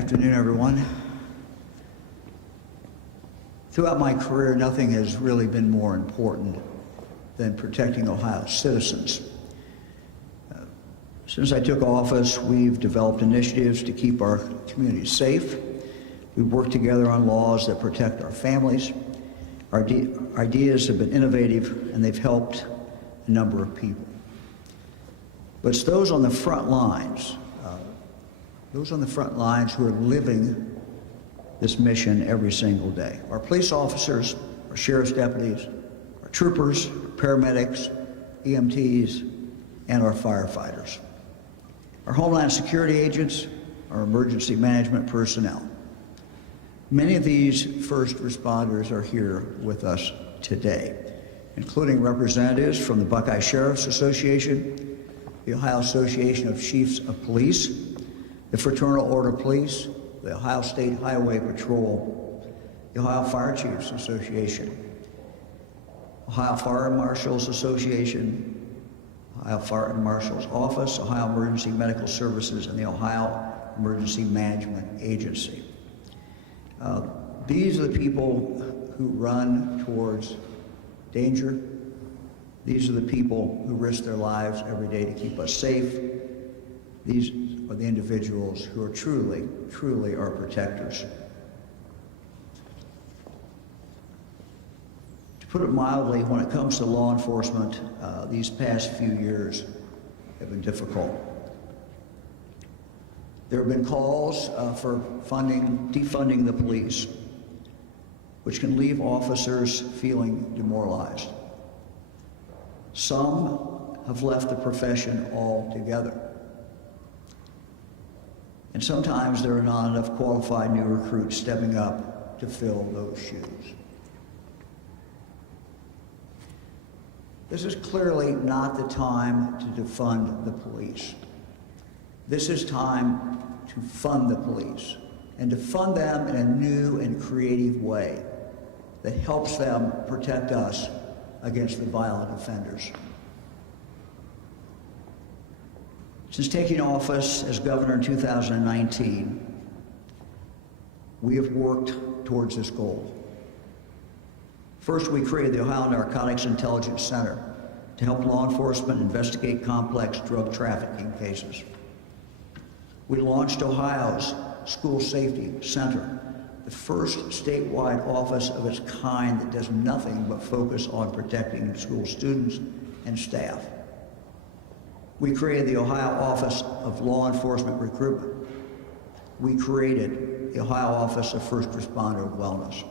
Afternoon, everyone. Throughout my career, nothing has really been more important than protecting Ohio's citizens. Since I took office, we've developed initiatives to keep our communities safe. We've worked together on laws that protect our families. Our ideas have been innovative, and they've helped a number of people. But it's those on the front lines, who are living this mission every single day. Our police officers, our sheriff's deputies, our troopers, our paramedics, EMTs, and our firefighters. Our Homeland Security agents, our emergency management personnel. Many of these first responders are here with us today, including representatives from the Buckeye Sheriff's Association, the Ohio Association of Chiefs of Police, the Fraternal Order of Police, the Ohio State Highway Patrol, the Ohio Fire Chiefs Association, Ohio Fire Marshals Association, Ohio Fire Marshal's Office, Ohio Emergency Medical Services, and the Ohio Emergency Management Agency. These are the people who run towards danger. These are the people who risk their lives every day to keep us safe. These are the individuals who are truly, truly our protectors. To put it mildly, when it comes to law enforcement, these past few years have been difficult. There have been calls for defunding the police, which can leave officers feeling demoralized. Some have left the profession altogether. And sometimes there are not enough qualified new recruits stepping up to fill those shoes. This is clearly not the time to defund the police. This is time to fund the police, and to fund them in a new and creative way that helps them protect us against the violent offenders. Since taking office as governor in 2019, we have worked towards this goal. First, we created the Ohio Narcotics Intelligence Center to help law enforcement investigate complex drug trafficking cases. We launched Ohio's School Safety Center, the first statewide office of its kind that does nothing but focus on protecting school students and staff. We created the Ohio Office of Law Enforcement Recruitment. We created the Ohio Office of First Responder Wellness.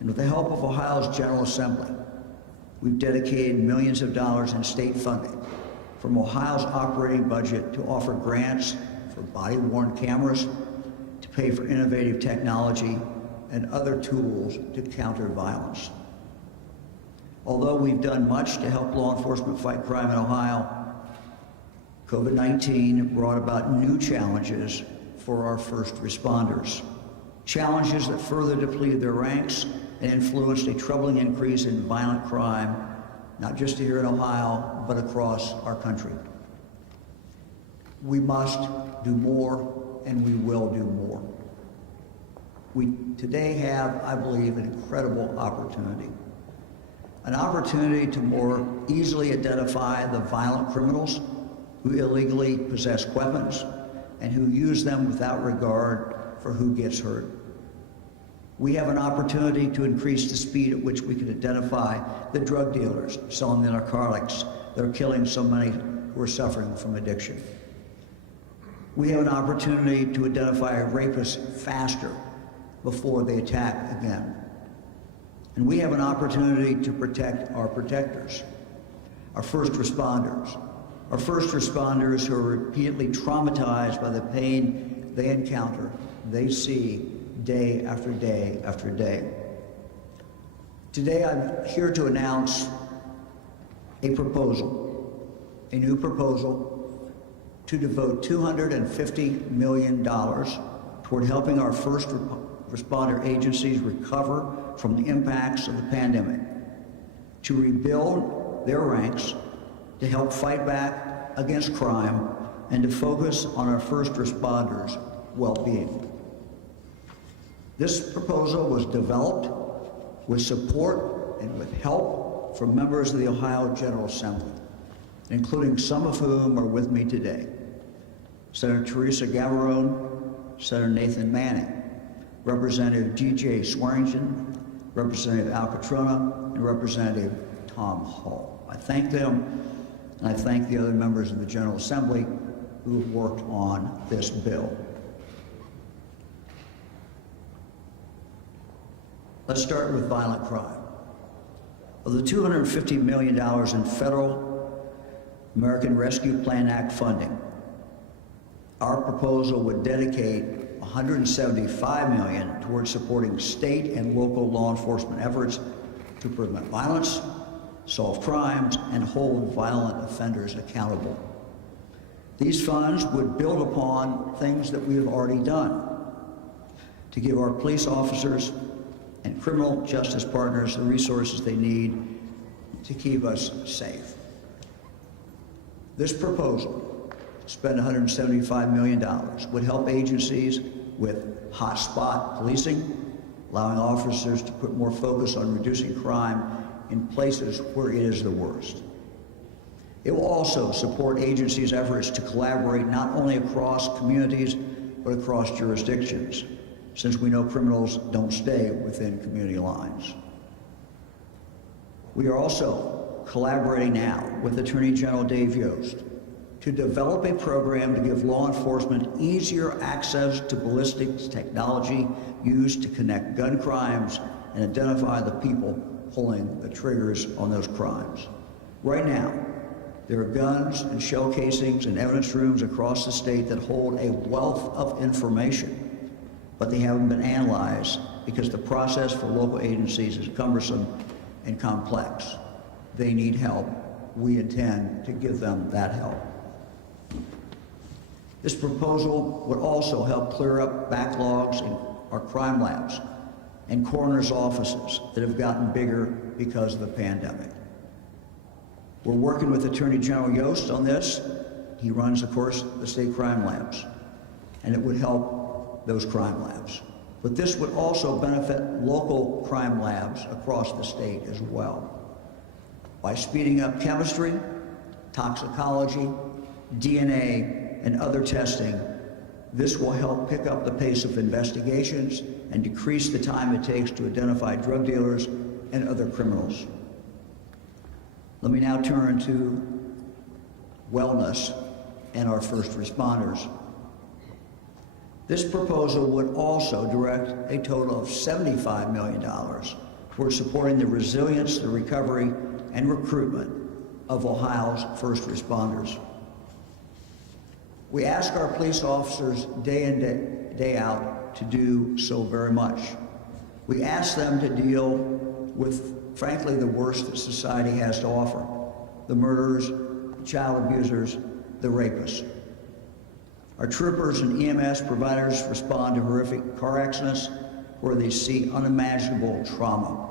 And with the help of Ohio's General Assembly, we've dedicated millions of dollars in state funding from Ohio's operating budget to offer grants for body-worn cameras, to pay for innovative technology and other tools to counter violence. Although we've done much to help law enforcement fight crime in Ohio, COVID-19 brought about new challenges for our first responders. Challenges that further depleted their ranks and influenced a troubling increase in violent crime, not just here in Ohio, but across our country. We must do more, and we will do more. We today have, I believe, an incredible opportunity. An opportunity to more easily identify the violent criminals who illegally possess weapons and who use them without regard for who gets hurt. We have an opportunity to increase the speed at which we can identify the drug dealers selling the narcotics that are killing so many who are suffering from addiction. We have an opportunity to identify rapists faster before they attack again. And we have an opportunity to protect our protectors, our first responders who are repeatedly traumatized by the pain they encounter, they see day after day after day. Today I'm here to announce a new proposal to devote $250 million toward helping our first responder agencies recover from the impacts of the pandemic, to rebuild their ranks, to help fight back against crime, and to focus on our first responders well-being. This proposal was developed with support and with help from members of the Ohio General Assembly, including some of whom are with me today. Senator Teresa Gavarone, Senator Nathan Manning, Representative D.J. Swearingen, Representative Al Catrona, and Representative Tom Hall. I thank them, and I thank the other members of the General Assembly who have worked on this bill. Let's start with violent crime. Of the $250 million in federal American Rescue Plan Act funding, our proposal would dedicate $175 million towards supporting state and local law enforcement efforts to prevent violence, solve crimes, and hold violent offenders accountable. These funds would build upon things that we have already done to give our police officers and criminal justice partners the resources they need to keep us safe. This proposal, to spend $175 million, would help agencies with hotspot policing, allowing officers to put more focus on reducing crime in places where it is the worst. It will also support agencies' efforts to collaborate not only across communities, but across jurisdictions, since we know criminals don't stay within community lines. We are also collaborating now with Attorney General Dave Yost to develop a program to give law enforcement easier access to ballistics technology used to connect gun crimes and identify the people pulling the triggers on those crimes. Right now, there are guns and shell casings in evidence rooms across the state that hold a wealth of information, but they haven't been analyzed because the process for local agencies is cumbersome and complex. They need help. We intend to give them that help. This proposal would also help clear up backlogs in our crime labs and coroners' offices that have gotten bigger because of the pandemic. We're working with Attorney General Yost on this. He runs, of course, the state crime labs, and it would help those crime labs. But this would also benefit local crime labs across the state as well. By speeding up chemistry, toxicology, DNA, and other testing, this will help pick up the pace of investigations and decrease the time it takes to identify drug dealers and other criminals. Let me now turn to wellness and our first responders. This proposal would also direct a total of $75 million towards supporting the resilience, the recovery, and recruitment of Ohio's first responders. We ask our police officers day in, day out to do so very much. We ask them to deal with, frankly, the worst that society has to offer: the murderers, the child abusers, the rapists. Our troopers and EMS providers respond to horrific car accidents where they see unimaginable trauma.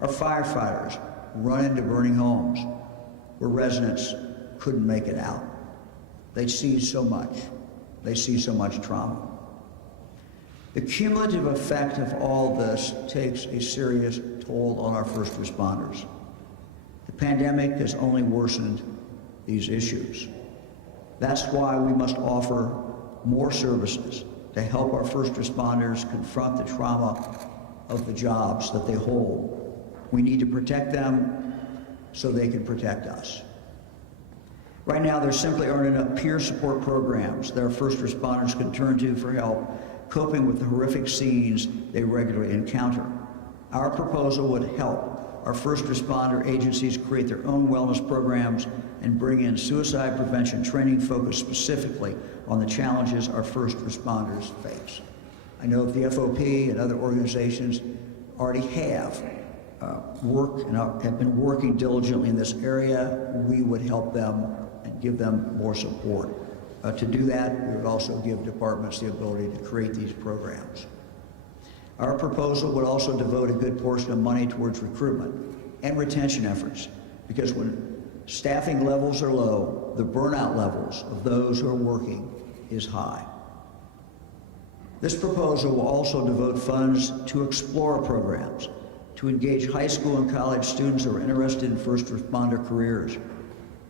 Our firefighters run into burning homes where residents couldn't make it out. They see so much. They see so much trauma. The cumulative effect of all this takes a serious toll on our first responders. The pandemic has only worsened these issues. That's why we must offer more services to help our first responders confront the trauma of the jobs that they hold. We need to protect them so they can protect us. Right now, there simply aren't enough peer support programs that our first responders can turn to for help coping with the horrific scenes they regularly encounter. Our proposal would help our first responder agencies create their own wellness programs and bring in suicide prevention training focused specifically on the challenges our first responders face. I know the FOP and other organizations already have worked and have been working diligently in this area. We would help them and give them more support. To do that, we would also give departments the ability to create these programs. Our proposal would also devote a good portion of money towards recruitment and retention efforts, because when staffing levels are low, the burnout levels of those who are working is high. This proposal will also devote funds to Explorer programs, to engage high school and college students who are interested in first responder careers,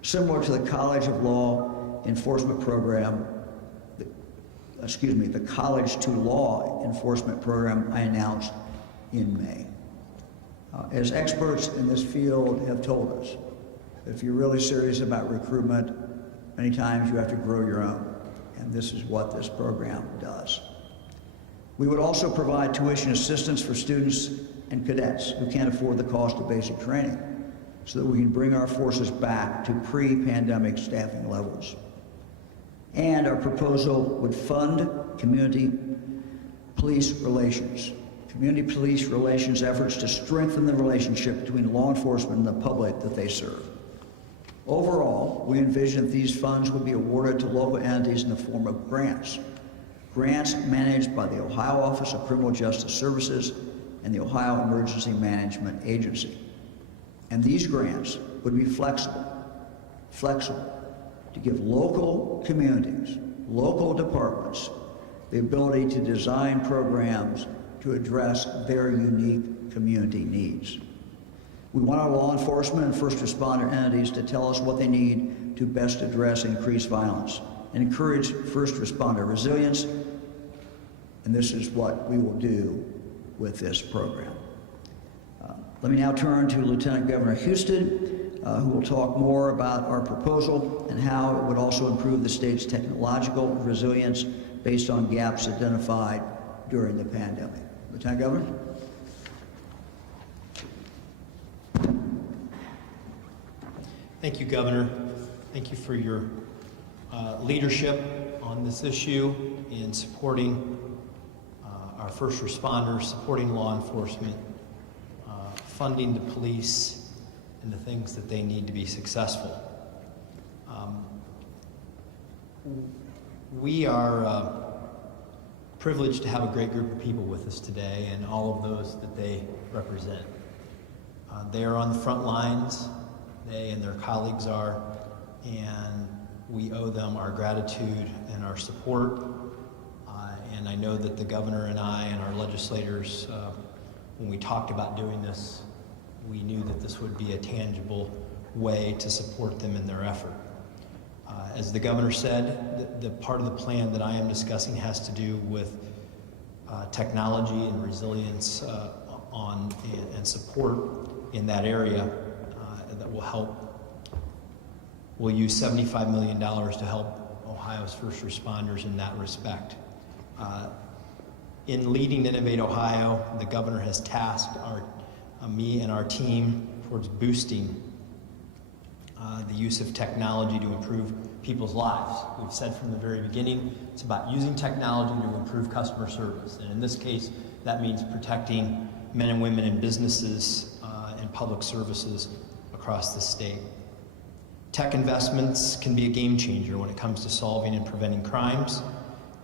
similar to the College of Law Enforcement program, the College to Law Enforcement program I announced in May. As experts in this field have told us, if you're really serious about recruitment, many times you have to grow your own, and this is what this program does. We would also provide tuition assistance for students and cadets who can't afford the cost of basic training, so that we can bring our forces back to pre-pandemic staffing levels. And our proposal would fund community police relations. Community police relations efforts to strengthen the relationship between law enforcement and the public that they serve. Overall, we envision that these funds would be awarded to local entities in the form of grants. Grants managed by the Ohio Office of Criminal Justice Services and the Ohio Emergency Management Agency. And these grants would be flexible to give local communities, local departments, the ability to design programs to address their unique community needs. We want our law enforcement and first responder entities to tell us what they need to best address increased violence and encourage first responder resilience, and this is what we will do with this program. Let me now turn to Lieutenant Governor Houston, who will talk more about our proposal and how it would also improve the state's technological resilience based on gaps identified during the pandemic. Lieutenant Governor? Thank you, Governor. Thank you for your leadership on this issue in supporting our first responders, supporting law enforcement, funding the police, and the things that they need to be successful. We are privileged to have a great group of people with us today and all of those that they represent. They are on the front lines, they and their colleagues are, and we owe them our gratitude and our support. And I know that the governor and I and our legislators, when we talked about doing this, we knew that this would be a tangible way to support them in their effort. As the governor said, the part of the plan that I am discussing has to do with technology and resilience and support in that area that will help. We'll use $75 million to help Ohio's first responders in that respect. In leading Innovate Ohio, the governor has tasked me and our team towards boosting the use of technology to improve people's lives. We've said from the very beginning, it's about using technology to improve customer service. And in this case, that means protecting men and women in businesses and public services across the state. Tech investments can be a game changer when it comes to solving and preventing crimes.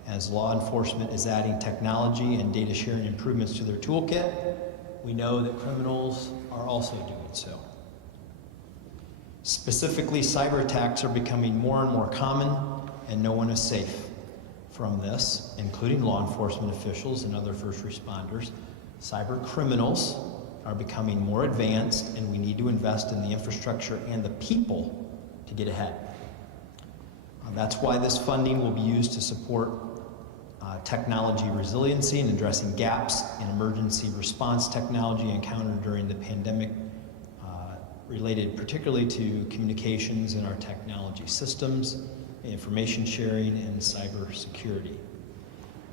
As law enforcement is adding technology and data sharing improvements to their toolkit, we know that criminals are also doing so. Specifically, cyber attacks are becoming more and more common, and no one is safe from this, including law enforcement officials and other first responders. Cyber criminals are becoming more advanced, and we need to invest in the infrastructure and the people to get ahead. That's why this funding will be used to support technology resiliency and addressing gaps in emergency response technology encountered during the pandemic, related particularly to communications in our technology systems, information sharing, and cybersecurity.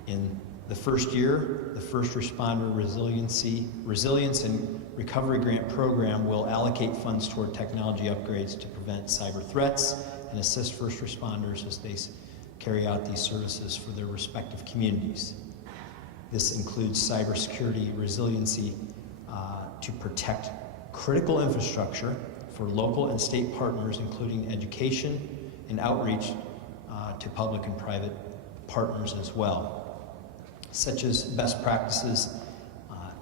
In the first year, the First Responder Resilience and Recovery Grant Program will allocate funds toward technology upgrades to prevent cyber threats and assist first responders as they carry out these services for their respective communities. This includes cybersecurity resiliency to protect critical infrastructure for local and state partners, including education and outreach to public and private partners as well, such as best practices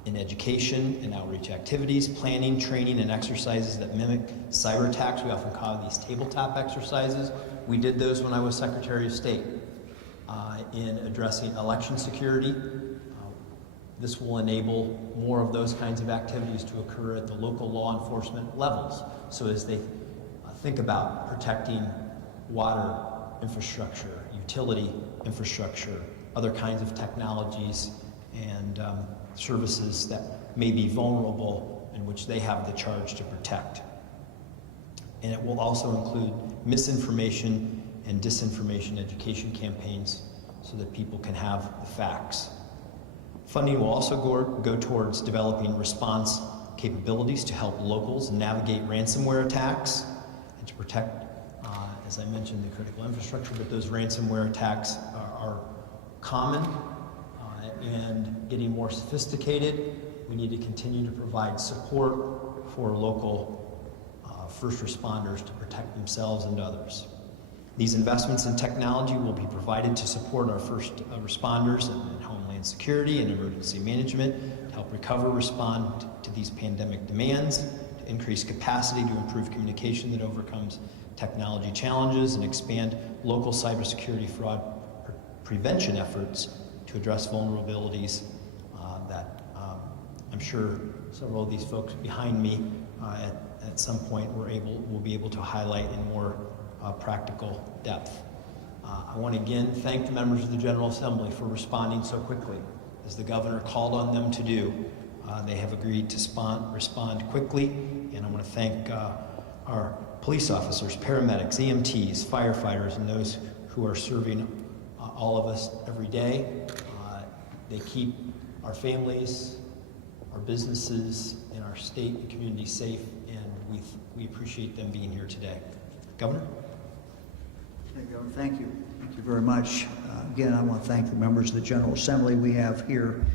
in education and outreach activities, planning, training, and exercises that mimic cyber attacks. We often call these tabletop exercises. We did those when I was Secretary of State. in addressing election security. This will enable more of those kinds of activities to occur at the local law enforcement levels. So as they think about protecting water infrastructure, utility infrastructure, other kinds of technologies and services that may be vulnerable and which they have the charge to protect. And it will also include misinformation and disinformation education campaigns so that people can have the facts. Funding will also go towards developing response capabilities to help locals navigate ransomware attacks and to protect, as I mentioned, the critical infrastructure, but those ransomware attacks are common and getting more sophisticated. We need to continue to provide support for local first responders to protect themselves and others. These investments in technology will be provided to support our first responders in homeland security and emergency management, to help recover, respond to these pandemic demands, to increase capacity to improve communication that overcomes technology challenges, and expand local cybersecurity fraud prevention efforts to address vulnerabilities that I'm sure several of these folks behind me at some point will be able to highlight in more practical depth. I want to again thank the members of the General Assembly for responding so quickly. As the governor called on them to do, they have agreed to respond quickly, and I want to thank our police officers, paramedics, EMTs, firefighters, and those who are serving all of us every day. They keep our families, our businesses, and our state and community safe, and we appreciate them being here today. Governor? Thank you. Thank you very much. Again, I want to thank the members of the General Assembly we have here,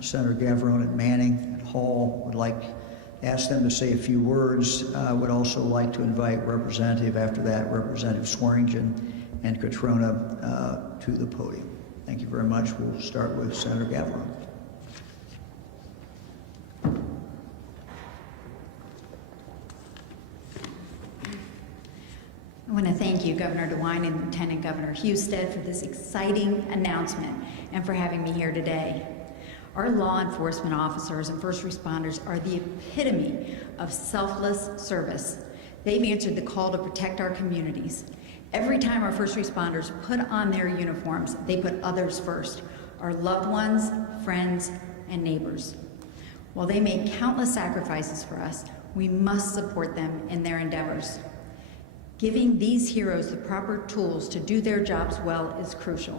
Senator Gavrone and Manning and Hall. Would like to ask them to say a few words. Would also like to invite Representative Swearingen and Catrona to the podium. Thank you very much. We'll start with Senator Gavrone. I want to thank you, Governor DeWine and Lieutenant Governor Husted, for this exciting announcement and for having me here today. Our law enforcement officers and first responders are the epitome of selfless service. They've answered the call to protect our communities. Every time our first responders put on their uniforms, they put others first, our loved ones, friends, and neighbors. While they make countless sacrifices for us, we must support them in their endeavors. Giving these heroes the proper tools to do their jobs well is crucial.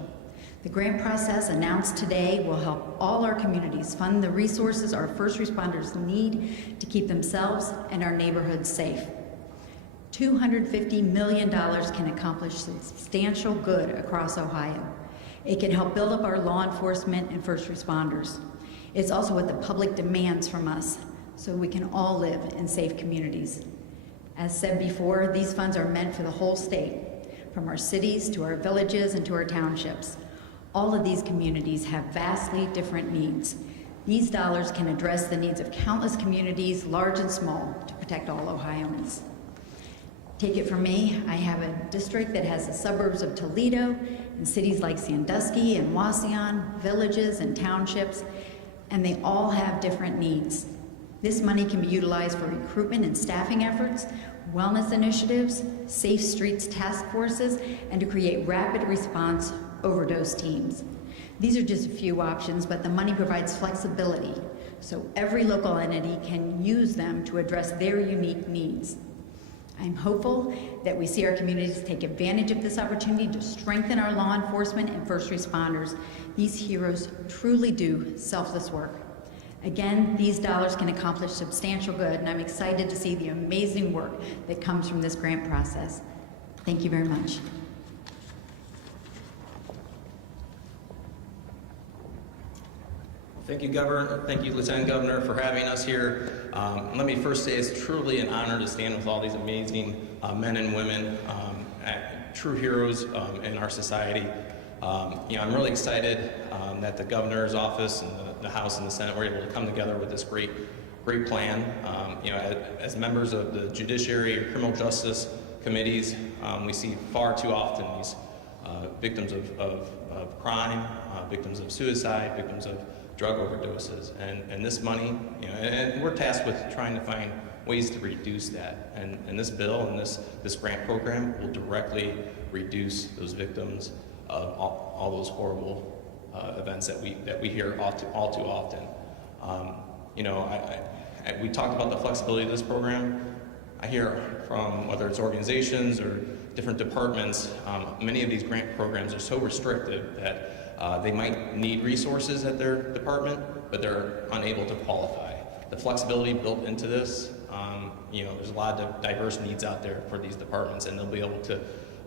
The grant process announced today will help all our communities fund the resources our first responders need to keep themselves and our neighborhoods safe. $250 million can accomplish substantial good across Ohio. It can help build up our law enforcement and first responders. It's also what the public demands from us, so we can all live in safe communities. As said before, these funds are meant for the whole state, from our cities to our villages and to our townships. All of these communities have vastly different needs. These dollars can address the needs of countless communities, large and small, to protect all Ohioans. Take it from me, I have a district that has the suburbs of Toledo and cities like Sandusky and Wauseon, villages and townships, and they all have different needs. This money can be utilized for recruitment and staffing efforts, wellness initiatives, safe streets task forces, and to create rapid response overdose teams. These are just a few options, but the money provides flexibility, so every local entity can use them to address their unique needs. I'm hopeful that we see our communities take advantage of this opportunity to strengthen our law enforcement and first responders. These heroes truly do selfless work. Again, these dollars can accomplish substantial good, and I'm excited to see the amazing work that comes from this grant process. Thank you very much. Thank you, Governor. Thank you, Lieutenant Governor, for having us here. Let me first say it's truly an honor to stand with all these amazing men and women, true heroes in our society. I'm really excited that the Governor's office and the House and the Senate were able to come together with this great plan. As members of the Judiciary and Criminal Justice Committees, we see far too often these victims of crime, victims of suicide, victims of drug overdoses. And this money, you know, and we're tasked with trying to find ways to reduce that. And this bill and this grant program will directly reduce those victims of all those horrible events that we hear all too often. You know, we talked about the flexibility of this program. I hear from whether it's organizations or different departments, many of these grant programs are so restrictive that they might need resources at their department, but they're unable to qualify. The flexibility built into this, you know, there's a lot of diverse needs out there for these departments, and they'll be able to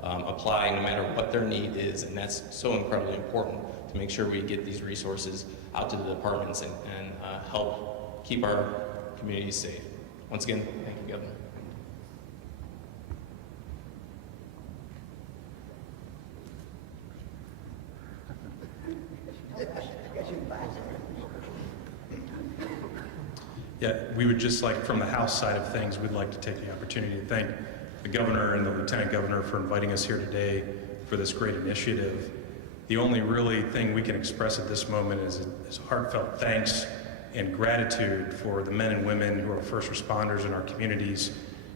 apply no matter what their need is, and that's so incredibly important to make sure we get these resources out to the departments and help keep our communities safe. Once again, thank you, Governor. Yeah, we would just like, from the House side of things, we'd like to take the opportunity to thank the Governor and the Lieutenant Governor for inviting us here today for this great initiative. The only really thing we can express at this moment is heartfelt thanks and gratitude for the men and women who are first responders in our communities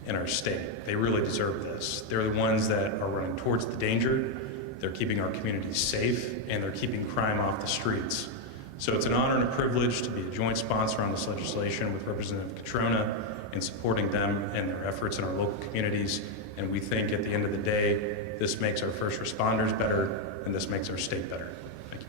and our state. They really deserve this. They're the ones that are running towards the danger, they're keeping our communities safe, and they're keeping crime off the streets. So it's an honor and a privilege to be a joint sponsor on this legislation with Representative Catrona in supporting them and their efforts in our local communities. And we think at the end of the day, this makes our first responders better, and this makes our state better. Thank you.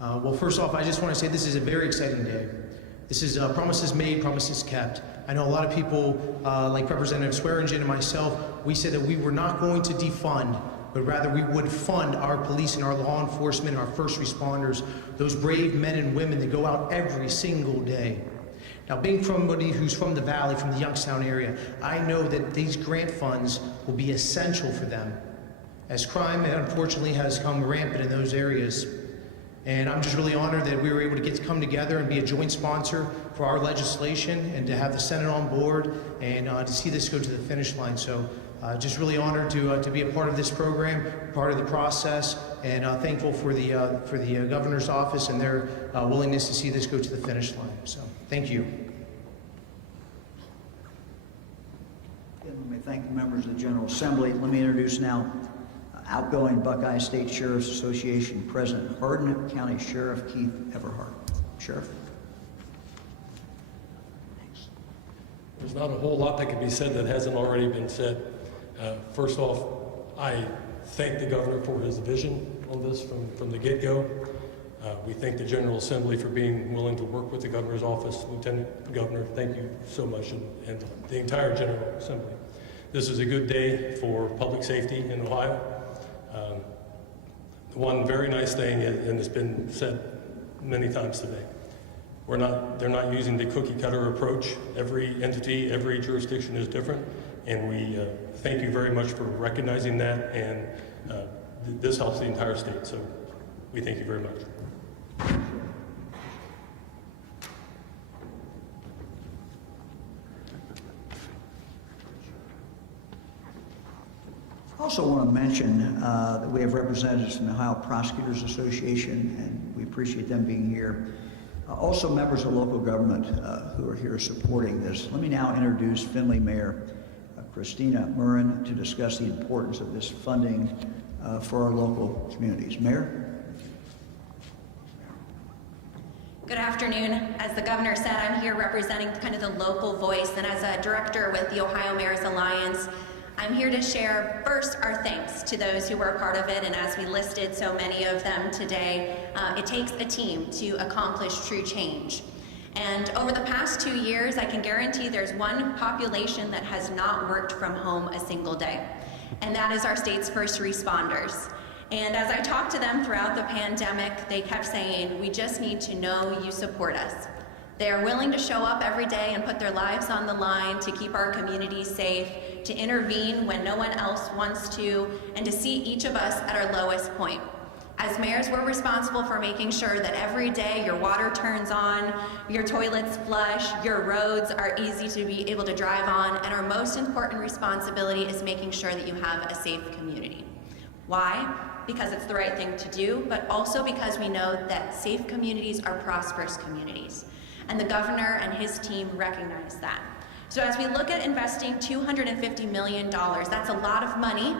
Well, first off, I just want to say this is a very exciting day. This is promises made, promises kept. I know a lot of people, like Representative Swearingen and myself, we said that we were not going to defund, but rather we would fund our police and our law enforcement, our first responders, those brave men and women that go out every single day. Now, being somebody who's from the Valley, from the Youngstown area, I know that these grant funds will be essential for them, as crime, unfortunately, has come rampant in those areas. And I'm just really honored that we were able to come together and be a joint sponsor for our legislation and to have the Senate on board and to see this go to the finish line. So just really honored to be a part of this program, part of the process, and thankful for the governor's office and their willingness to see this go to the finish line. So thank you. And let me thank the members of the General Assembly. Let me introduce now Outgoing Buckeye State Sheriff's Association President Hardin County Sheriff Keith Everhart. Sheriff. There's not a whole lot that can be said that hasn't already been said. First off, I thank the governor for his vision on this from the get-go. We thank the General Assembly for being willing to work with the governor's office. Lieutenant Governor, thank you so much, and the entire General Assembly. This is a good day for public safety in Ohio. One very nice thing, and it's been said many times today, they're not using the cookie cutter approach. Every entity, every jurisdiction is different, and we thank you very much for recognizing that, and this helps the entire state, so we thank you very much. I also want to mention that we have representatives from the Ohio Prosecutors Association, and we appreciate them being here. Also members of local government who are here supporting this. Let me now introduce Findlay Mayor Christina Murrin to discuss the importance of this funding for our local communities. Mayor? Good afternoon. As the governor said, I'm here representing kind of the local voice, and as a director with the Ohio Mayor's Alliance, I'm here to share first our thanks to those who were a part of it, and as we listed so many of them today, it takes a team to accomplish true change. And over the past 2 years, I can guarantee there's one population that has not worked from home a single day, and that is our state's first responders. And as I talked to them throughout the pandemic, they kept saying, we just need to know you support us. They are willing to show up every day and put their lives on the line to keep our communities safe, to intervene when no one else wants to, and to see each of us at our lowest point. As mayors, we're responsible for making sure that every day your water turns on, your toilets flush, your roads are easy to be able to drive on, and our most important responsibility is making sure that you have a safe community. Why? Because it's the right thing to do, but also because we know that safe communities are prosperous communities. And the governor and his team recognize that. So as we look at investing $250 million, that's a lot of money.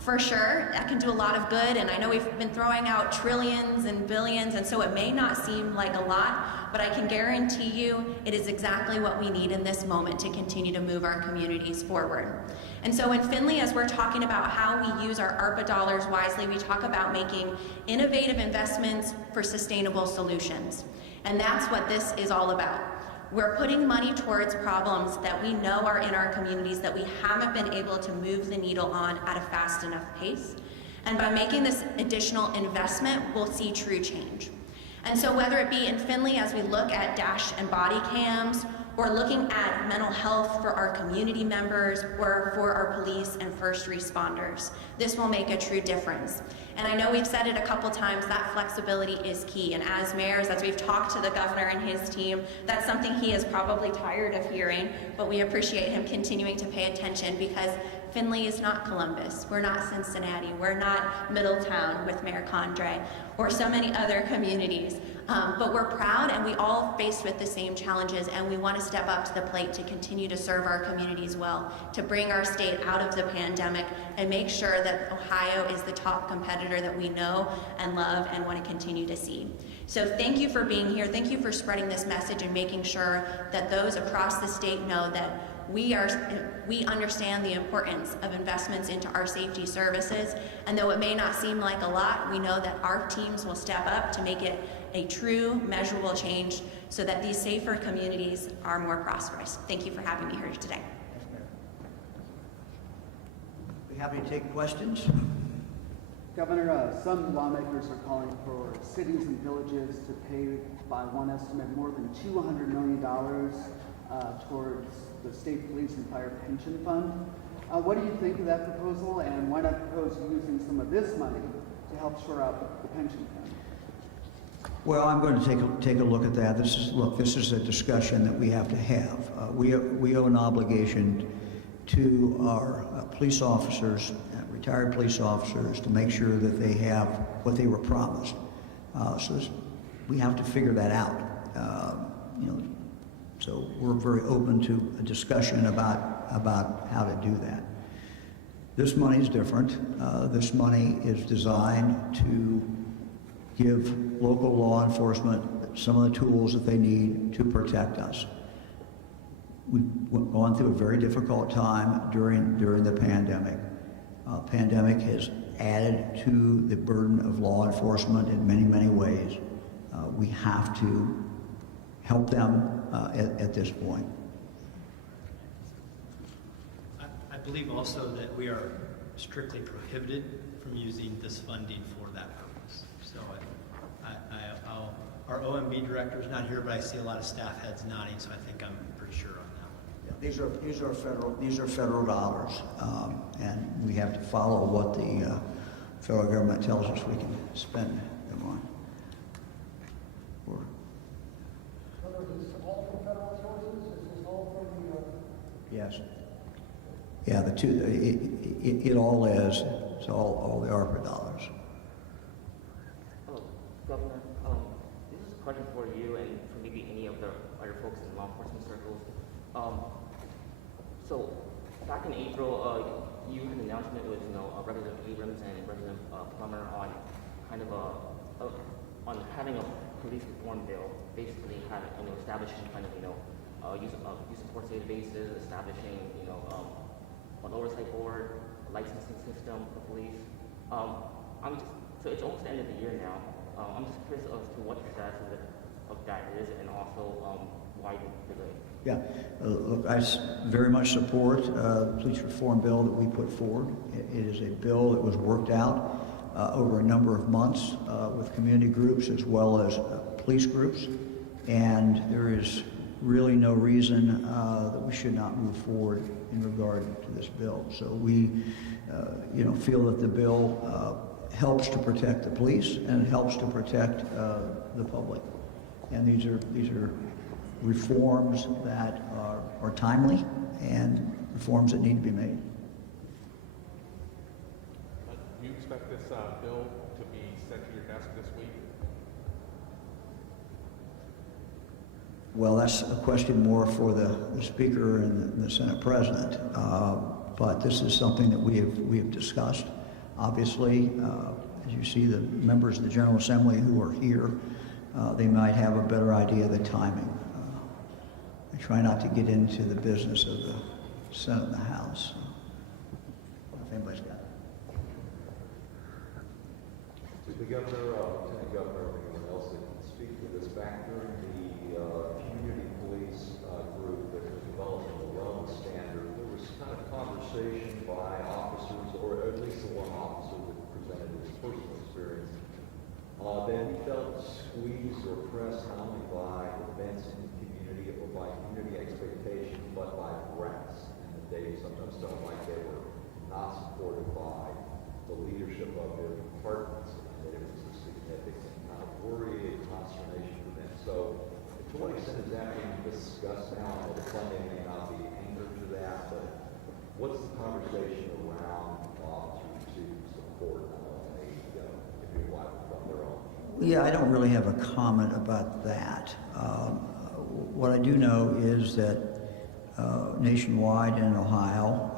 For sure, that can do a lot of good, and I know we've been throwing out trillions and billions, and so it may not seem like a lot, but I can guarantee you it is exactly what we need in this moment to continue to move our communities forward. And so in Findlay, as we're talking about how we use our ARPA dollars wisely, we talk about making innovative investments for sustainable solutions. And that's what this is all about. We're putting money towards problems that we know are in our communities that we haven't been able to move the needle on at a fast enough pace. And by making this additional investment, we'll see true change. And so whether it be in Findlay as we look at dash and body cams, or looking at mental health for our community members or for our police and first responders, this will make a true difference. And I know we've said it a couple times, that flexibility is key. And as mayors, as we've talked to the governor and his team, that's something he is probably tired of hearing, but we appreciate him continuing to pay attention because Findlay is not Columbus, we're not Cincinnati, we're not Middletown with Mayor Condrey, or so many other communities. But we're proud and we all faced with the same challenges, and we want to step up to the plate to continue to serve our communities well, to bring our state out of the pandemic and make sure that Ohio is the top competitor that we know and love and want to continue to see. So thank you for being here. Thank you for spreading this message and making sure that those across the state know that we understand the importance of investments into our safety services, and though it may not seem like a lot, we know that our teams will step up to make it a true, measurable change so that these safer communities are more prosperous. Thank you for having me here today. Be happy to take questions. Governor, some lawmakers are calling for cities and villages to pay, by one estimate, more than $200 million towards the state police and fire pension fund. What do you think of that proposal, and why not propose using some of this money to help shore up the pension fund? Well, I'm going to take a look at that. This is a discussion that we have to have. We owe an obligation to our police officers, retired police officers, to make sure that they have what they were promised. We have to figure that out. So we're very open to a discussion about how to do that. This money is different. This money is designed to give local law enforcement some of the tools that they need to protect us. We've gone through a very difficult time during the pandemic. Pandemic has added to the burden of law enforcement in many, many ways. We have to help them at this point. I believe also that we are strictly prohibited from using this funding for that purpose. So our OMB director is not here, but I see a lot of staff heads nodding, so I think I'm pretty sure on that one. Yeah, these are federal dollars, and we have to follow what the federal government tells us we can spend them on. Is this all from federal sources? Is this all from the? Yes. Yeah, it all is. It's all the ARPA dollars. Hello, Governor. This is a question for you and for maybe any of the other folks in law enforcement circles. So back in April, you had an announcement with Representative Abrams and Representative Plummer on kind of on having a police reform bill, basically having establishing kind of use support databases, establishing an oversight board, a licensing system for police. So it's almost the end of the year now. I'm just curious as to what the status of that is, and also why the delay. Yeah, look, I very much support the police reform bill that we put forward. It is a bill that was worked out over a number of months with community groups as well as police groups, and there is really no reason that we should not move forward in regard to this bill. So we, feel that the bill helps to protect the police and it helps to protect the public. And these are reforms that are timely and reforms that need to be made. Do you expect this bill to be sent to your desk this week? Well, that's a question more for the Speaker and the Senate President. But this is something that we have discussed. Obviously, as you see, the members of the General Assembly who are here, they might have a better idea of the timing. I try not to get into the business of the Senate and the House. If anybody's got it. To the Governor, Lieutenant Governor, or anyone else that can speak to this, back during the community police group that was developing the wellness standard, there was kind of conversation by officers, or at least the one officer that presented his personal experience, that he felt squeezed or pressed not only by events in the community or by community expectations, but by threats, and that they sometimes felt like they were not supported by the leadership of their departments, and that it was a significant kind of worry and consternation for them. So, to what extent is that being discussed now? I know the funding may not be anchored to that, but what's the conversation around officers receiving support? I know if you're watching from their own. Yeah, I don't really have a comment about that. What I do know is that nationwide and in Ohio,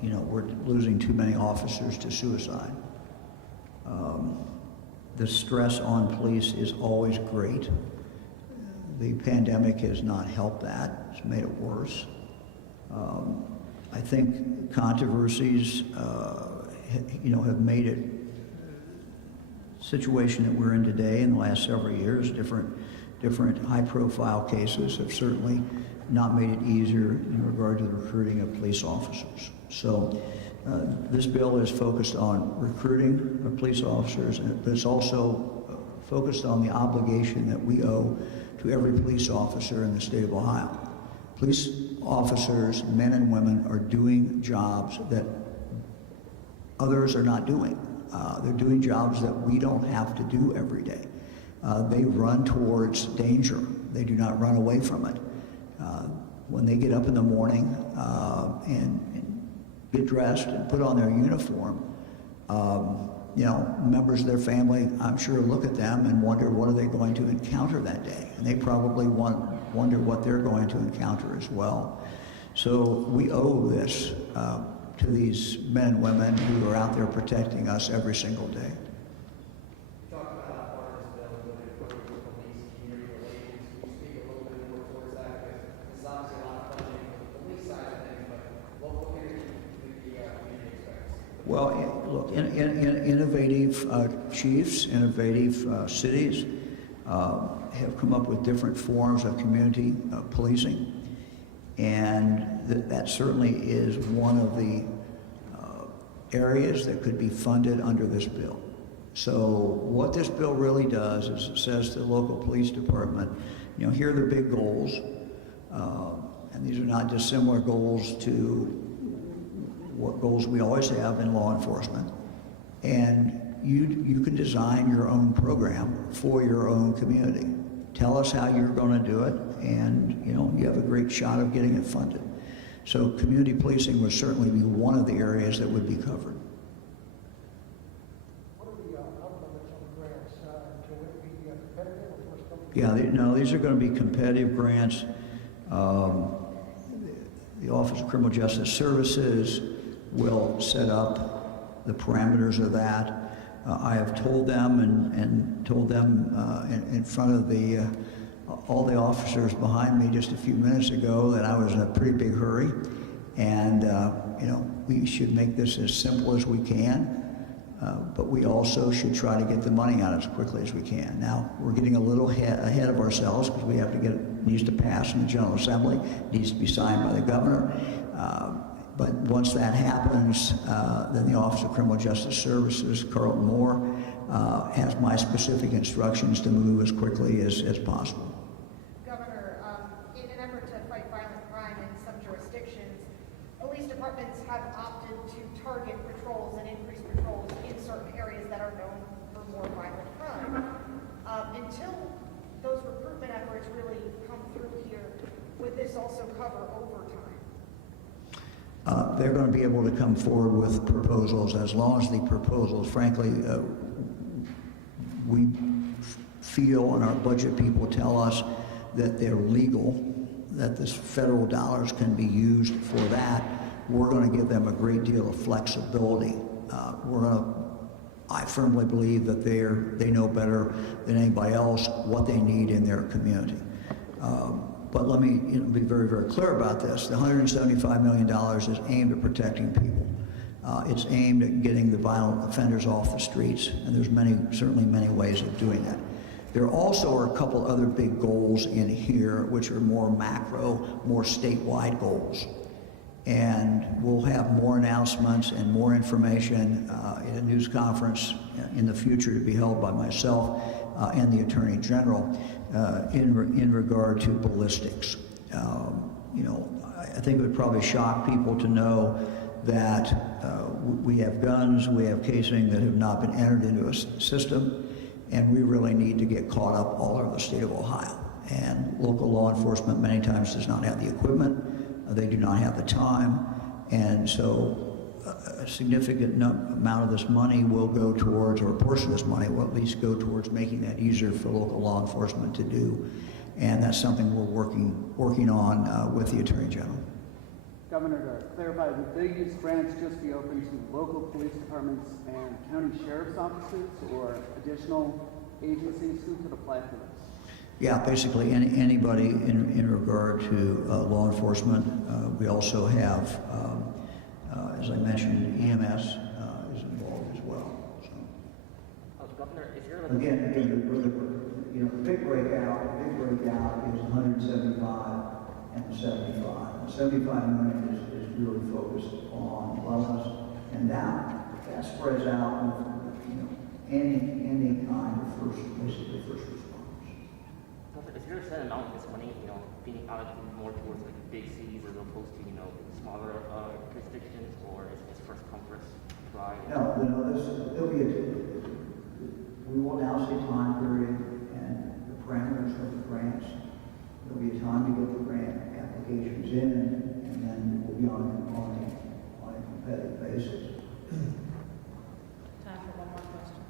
we're losing too many officers to suicide. The stress on police is always great. The pandemic has not helped that. It's made it worse. I think controversies, have made it situation that we're in today in the last several years. Different high-profile cases have certainly not made it easier in regard to the recruiting of police officers. So this bill is focused on recruiting of police officers, but it's also focused on the obligation that we owe to every police officer in the state of Ohio. Police officers, men and women, are doing jobs that others are not doing. They're doing jobs that we don't have to do every day. They run towards danger. They do not run away from it. When they get up in the morning and get dressed and put on their uniform, members of their family, I'm sure, look at them and wonder what are they going to encounter that day. And they probably wonder what they're going to encounter as well. So we owe this to these men and women who are out there protecting us every single day. You talked about how far this bill would improve the police community relations. Can you speak a little bit more towards that? Because this is obviously a lot of funding for the police side of things, but what can the community expect? Well, look, innovative chiefs, innovative cities have come up with different forms of community policing. And that certainly is one of the areas that could be funded under this bill. So what this bill really does is it says to the local police department, here are the big goals, and these are not dissimilar goals to what goals we always have in law enforcement. And you can design your own program for your own community. Tell us how you're going to do it, and you have a great shot of getting it funded. So community policing would certainly be one of the areas that would be covered. What are the outcomes of the grants? Will it be competitive or first come? Yeah, these are going to be competitive grants. The Office of Criminal Justice Services will set up the parameters of that. I have told them and told them in front of all the officers behind me just a few minutes ago that I was in a pretty big hurry, and we should make this as simple as we can, but we also should try to get the money out as quickly as we can. Now we're getting a little ahead of ourselves because we have to it needs to pass in the General Assembly, it needs to be signed by the governor. But once that happens, then the Office of Criminal Justice Services, Carlton Moore, has my specific instructions to move as quickly as possible. Governor, in an effort to fight violent crime in some jurisdictions, police departments have opted to target patrols and increase patrols in certain areas that they're going to be able to come forward with proposals as long as the proposals, frankly, we feel and our budget people tell us that they're legal, that this federal dollars can be used for that. We're going to give them a great deal of flexibility. I firmly believe that they know better than anybody else what they need in their community. But let me be very, very clear about this. The $175 million is aimed at protecting people. It's aimed at getting the violent offenders off the streets, and there's certainly many ways of doing that. There also are a couple other big goals in here, which are more macro, more statewide goals. And we'll have more announcements and more information at a news conference in the future to be held by myself and the Attorney General in regard to ballistics. I think it would probably shock people to know that we have guns, we have casing that have not been entered into a system, and we really need to get caught up all over the state of Ohio. And local law enforcement many times does not have the equipment, they do not have the time, and so a significant amount of this money will go towards, or a portion of this money will at least go towards making that easier for local law enforcement to do. And that's something we're working on with the Attorney General. Governor, to clarify, would these grants just be open to local police departments and county sheriff's offices or additional agencies? Who could apply for this? Yeah, basically anybody in regard to law enforcement. We also have, as I mentioned, EMS is involved as well. So. Governor, is your again, the big breakout is 175 and 75. 75 million is really focused on wellness, and that spreads out with any kind of basically first responders. Is there a set amount of this money, being allocated more towards like big cities as opposed to smaller jurisdictions, or is this first come first try? No, we will now say time period and the parameters of the grants. There'll be a time to get the grant applications in, and then we'll be on a competitive basis. Time for one more question.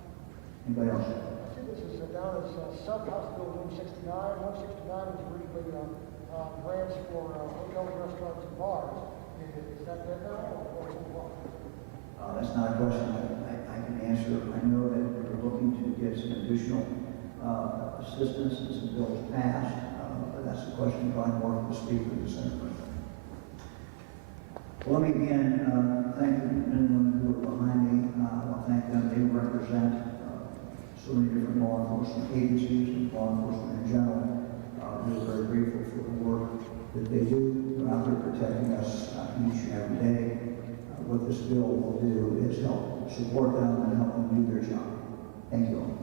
Anybody else? I see this is down as South House Bill 169. 169 is really big grants for hotels, restaurants, and bars. Is that there now, or is it what? That's not a question I can answer. I know that we're looking to get some additional assistance and some bills passed, but that's a question probably more for the Speaker of the Senate. Well, let me again thank the men and women who are behind me. I want to thank them. They represent so many different law enforcement agencies and law enforcement in general. We're very grateful for the work that they do. They're out there protecting us each and every day. What this bill will do is help support them and help them do their job. Thank you all.